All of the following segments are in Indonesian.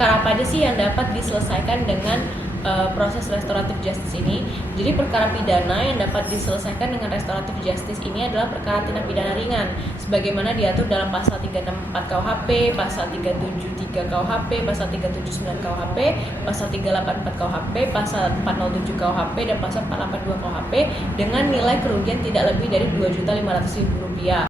Perkara apa aja sih yang dapat diselesaikan dengan proses restoratif justice ini? Jadi perkara pidana yang dapat diselesaikan dengan restoratif justice ini adalah perkara tindak pidana ringan, sebagaimana diatur dalam pasal 364 KUHP, pasal 373 KUHP, pasal 379 KUHP, pasal 384 KUHP, pasal 407 KUHP, dan pasal 482 KUHP dengan nilai kerugian tidak lebih dari Rp2.500.000.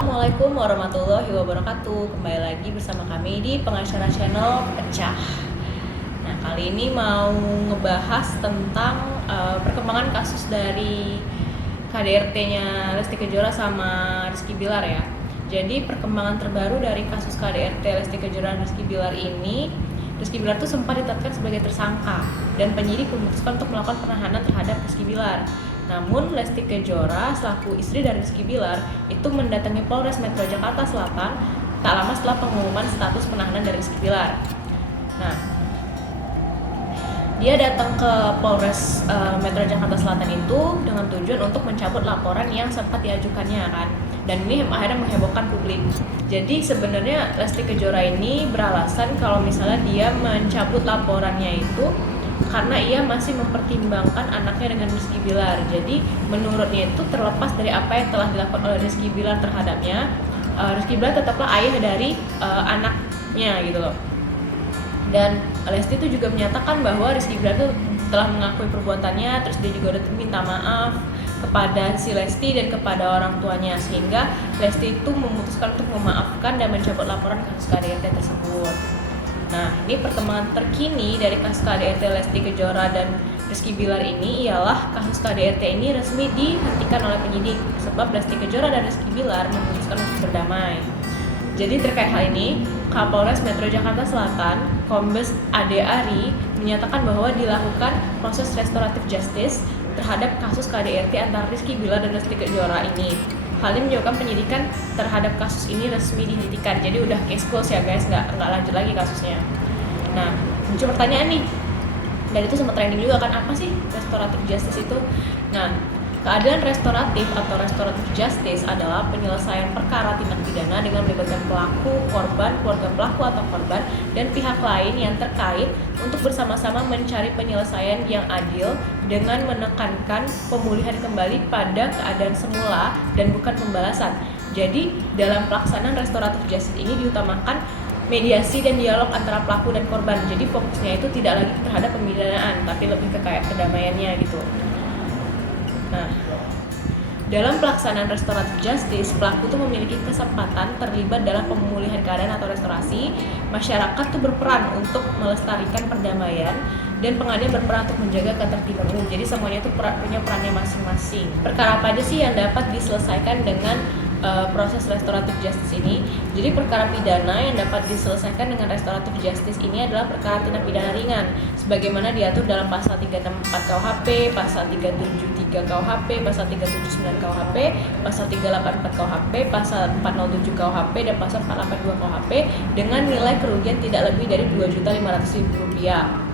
Assalamualaikum warahmatullahi wabarakatuh. Kembali lagi bersama kami di Pengacara Channel Pecah. Nah, kali ini mau ngebahas tentang perkembangan kasus dari KDRT-nya Lesti Kejora sama Rizky Bilar ya. Jadi perkembangan terbaru dari kasus KDRT Lesti Kejora dan Rizky Bilar ini, Rizky Bilar tuh sempat ditetapkan sebagai tersangka dan penyidik memutuskan untuk melakukan penahanan terhadap Rizky Bilar. Namun Lesti Kejora selaku istri dari Rizky Bilar itu mendatangi Polres Metro Jakarta Selatan tak lama setelah pengumuman status penahanan dari Rizky Bilar. Nah, dia datang ke Polres Metro Jakarta Selatan itu dengan tujuan untuk mencabut laporan yang sempat diajukannya kan. Dan ini akhirnya menghebohkan publik. Jadi sebenarnya Lesti Kejora ini beralasan kalau misalnya dia mencabut laporannya itu karena ia masih mempertimbangkan anaknya dengan Rizky Bilar. Jadi menurutnya itu terlepas dari apa yang telah dilakukan oleh Rizky Bilar terhadapnya, Rizky Bilar tetaplah ayah dari anaknya gitu loh. Dan Lesti itu juga menyatakan bahwa Rizky Bilar itu telah mengakui perbuatannya, terus dia juga udah minta maaf kepada si Lesti dan kepada orang tuanya, sehingga Lesti itu memutuskan untuk memaafkan dan mencabut laporan kasus KDRT tersebut. Nah, ini perkembangan terkini dari kasus KDRT Lesti Kejora dan Rizky Bilar ini ialah kasus KDRT ini resmi dihentikan oleh penyidik sebab Lesti Kejora dan Rizky Bilar memutuskan untuk berdamai. Jadi terkait hal ini, Kapolres Metro Jakarta Selatan, Kombes Ade Ari, menyatakan bahwa dilakukan proses restoratif justice terhadap kasus KDRT antara Rizky Bilar dan Lesti Kejora ini. Hal ini menyebabkan penyidikan terhadap kasus ini resmi dihentikan. Jadi udah case close ya guys, nggak lanjut lagi kasusnya. Nah, muncul pertanyaan nih, dan itu sempat trending juga kan, apa sih restoratif justice itu? Nah, keadilan restoratif atau restoratif justice adalah penyelesaian perkara tindak pidana dengan melibatkan pelaku, korban, keluarga pelaku atau korban, dan pihak lain yang terkait untuk bersama-sama mencari penyelesaian yang adil dengan menekankan pemulihan kembali pada keadaan semula dan bukan pembalasan. Jadi, dalam pelaksanaan restoratif justice ini diutamakan mediasi dan dialog antara pelaku dan korban. Jadi fokusnya itu tidak lagi terhadap pemidanaan, tapi lebih ke kayak kedamaiannya gitu. Nah, dalam pelaksanaan restoratif justice, pelaku tuh memiliki kesempatan terlibat dalam pemulihan keadaan atau restorasi. Masyarakat tuh berperan untuk melestarikan perdamaian, dan pengadilan berperan untuk menjaga ketertiban umum. Jadi semuanya tuh punya perannya masing-masing. Perkara apa aja sih yang dapat diselesaikan dengan proses restoratif justice ini? Jadi perkara pidana yang dapat diselesaikan dengan restoratif justice ini adalah perkara tindak pidana ringan, sebagaimana diatur dalam pasal 364 KUHP, pasal 373 KUHP, pasal 379 KUHP, pasal 384 KUHP, pasal 407 KUHP, dan pasal 482 KUHP dengan nilai kerugian tidak lebih dari Rp2.500.000.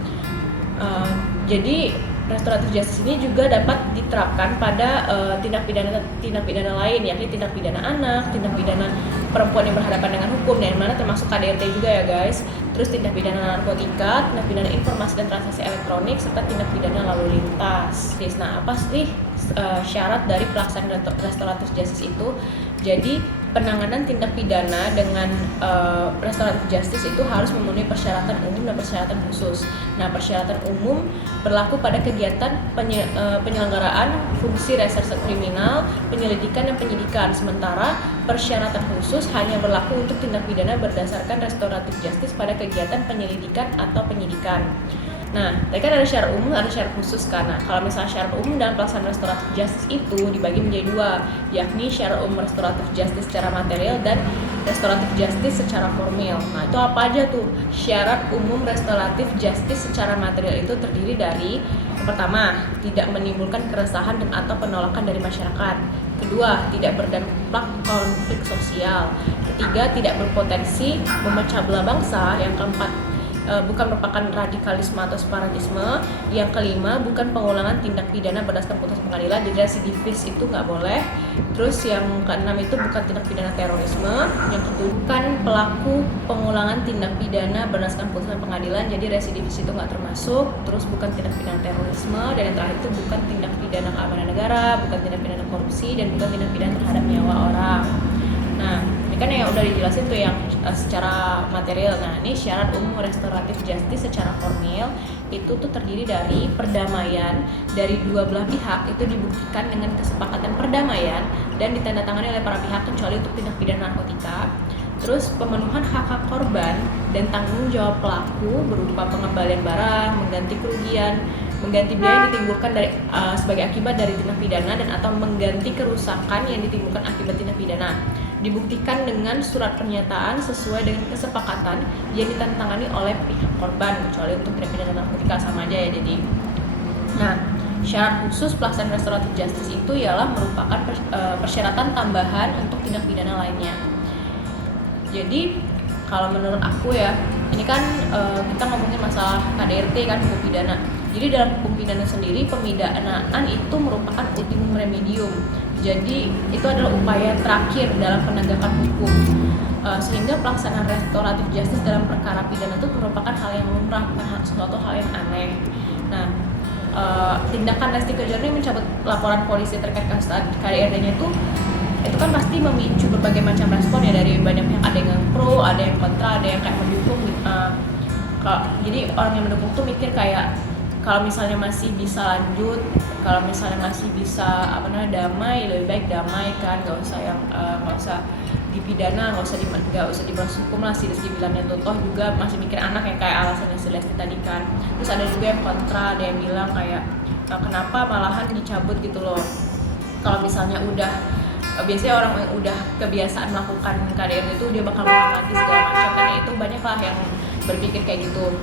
Jadi restoratif justice ini juga dapat diterapkan pada tindak pidana lain, yakni tindak pidana anak, tindak pidana perempuan yang berhadapan dengan hukum, yang mana termasuk KDRT juga ya guys. Terus tindak pidana narkotika, tindak pidana informasi dan transaksi elektronik, serta tindak pidana lalu lintas. Nah, apa sih syarat dari pelaksanaan restoratif justice itu? Jadi penanganan tindak pidana dengan restoratif justice itu harus memenuhi persyaratan umum dan persyaratan khusus. Nah, persyaratan umum berlaku pada kegiatan penyelenggaraan fungsi reserse kriminal, penyelidikan dan penyidikan. Sementara persyaratan khusus hanya berlaku untuk tindak pidana berdasarkan restoratif justice pada kegiatan penyelidikan atau penyidikan. Nah, tadi kan ada syarat umum, ada syarat khusus kan. Nah, kalau misalnya syarat umum dalam pelaksanaan restoratif justice itu dibagi menjadi dua, yakni syarat umum restoratif justice secara material dan restoratif justice secara formil. Nah, itu apa aja tuh? Syarat umum restoratif justice secara material itu terdiri dari yang pertama, tidak menimbulkan keresahan dan atau penolakan dari masyarakat. Kedua, tidak berdampak konflik sosial. Ketiga, tidak berpotensi memecah belah bangsa. Yang keempat, bukan merupakan radikalisme atau separatisme. Yang kelima, bukan pengulangan tindak pidana berdasarkan putusan pengadilan, jadi residivis itu nggak boleh. Terus yang keenam itu bukan tindak pidana terorisme. Yang ketujuh, bukan pelaku pengulangan tindak pidana berdasarkan putusan pengadilan, jadi residivis itu nggak termasuk. Terus bukan tindak pidana terorisme. Dan yang terakhir itu bukan tindak pidana keamanan negara, bukan tindak pidana korupsi, dan bukan tindak pidana terhadap nyawa orang. Nah, ini kan yang udah dijelasin tuh yang secara material. Nah, ini syarat umum restoratif justice secara formil itu tuh terdiri dari perdamaian dari dua belah pihak, itu dibuktikan dengan kesepakatan perdamaian dan ditandatangani oleh para pihak kecuali untuk tindak pidana narkotika. Terus pemenuhan hak-hak korban dan tanggung jawab pelaku berupa pengembalian barang, mengganti kerugian, mengganti biaya yang ditimbulkan dari sebagai akibat dari tindak pidana dan atau mengganti kerusakan yang ditimbulkan akibat tindak pidana. Dibuktikan dengan surat pernyataan sesuai dengan kesepakatan yang ditandatangani oleh pihak korban kecuali untuk tindak pidana narkotika, sama aja ya. Jadi, nah, syarat khusus pelaksanaan restoratif justice itu ialah merupakan persyaratan tambahan untuk tindak pidana lainnya. Jadi kalau menurut aku ya, ini kan kita ngomongin masalah KDRT kan, hukum pidana. Jadi dalam hukum pidana sendiri, pemidanaan itu merupakan ultimum remedium. Jadi itu adalah upaya terakhir dalam penegakan hukum. Sehingga pelaksanaan restoratif justice dalam perkara pidana itu merupakan hal yang lumrah, bukan suatu hal yang aneh. Nah, tindakan Lesti Kejora ini mencabut laporan polisi terkait kasus KDRT-nya itu kan pasti memicu berbagai macam respon ya dari banyak pihak. Ada yang pro, ada yang kontra, ada yang kayak mendukung. Jadi orang yang mendukung tuh mikir kayak kalau misalnya masih bisa lanjut, kalau misalnya masih bisa damai, lebih baik damai kan, nggak usah dipidana, nggak usah diproses hukum lah. Si Rizky bilangnya tuh, toh juga masih mikir anak yang kayak alasannya si Lesti tadi kan. Terus ada juga yang kontra, ada yang bilang kayak kenapa malahan dicabut gitu loh. Kalau misalnya biasanya orang yang udah kebiasaan melakukan KDRT itu dia bakal ngulang lagi segala macam, karena itu banyak lah yang berpikir kayak gitu.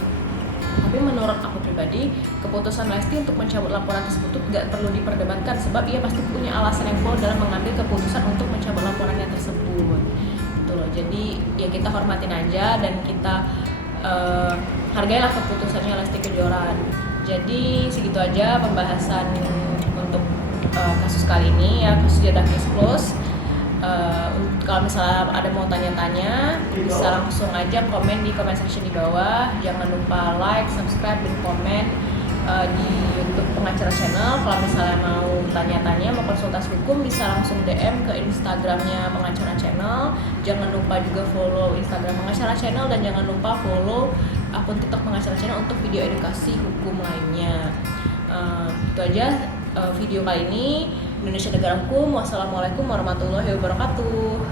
Tapi menurut aku pribadi, keputusan Lesti untuk mencabut laporan tersebut tidak perlu diperdebatkan, sebab ia pasti punya alasan yang kuat dalam mengambil keputusan untuk mencabut laporannya tersebut. Gitu loh. Jadi ya kita hormatin aja dan kita hargailah keputusannya Lesti Kejora. Jadi segitu aja pembahasan untuk kasus kali ini ya, kasus Jeddah Case Close. Kalau misalnya ada mau tanya-tanya, bisa langsung aja komen di comment section di bawah. Jangan lupa like, subscribe, dan komen di YouTube Pengacara Channel. Kalau misalnya mau tanya-tanya, mau konsultasi hukum, bisa langsung DM ke Instagramnya Pengacara Channel. Jangan lupa juga follow Instagram Pengacara Channel, dan jangan lupa follow akun TikTok Pengacara Channel untuk video edukasi hukum lainnya. Itu aja video kali ini. Indonesia Negara Hukum. Wassalamualaikum warahmatullahi wabarakatuh.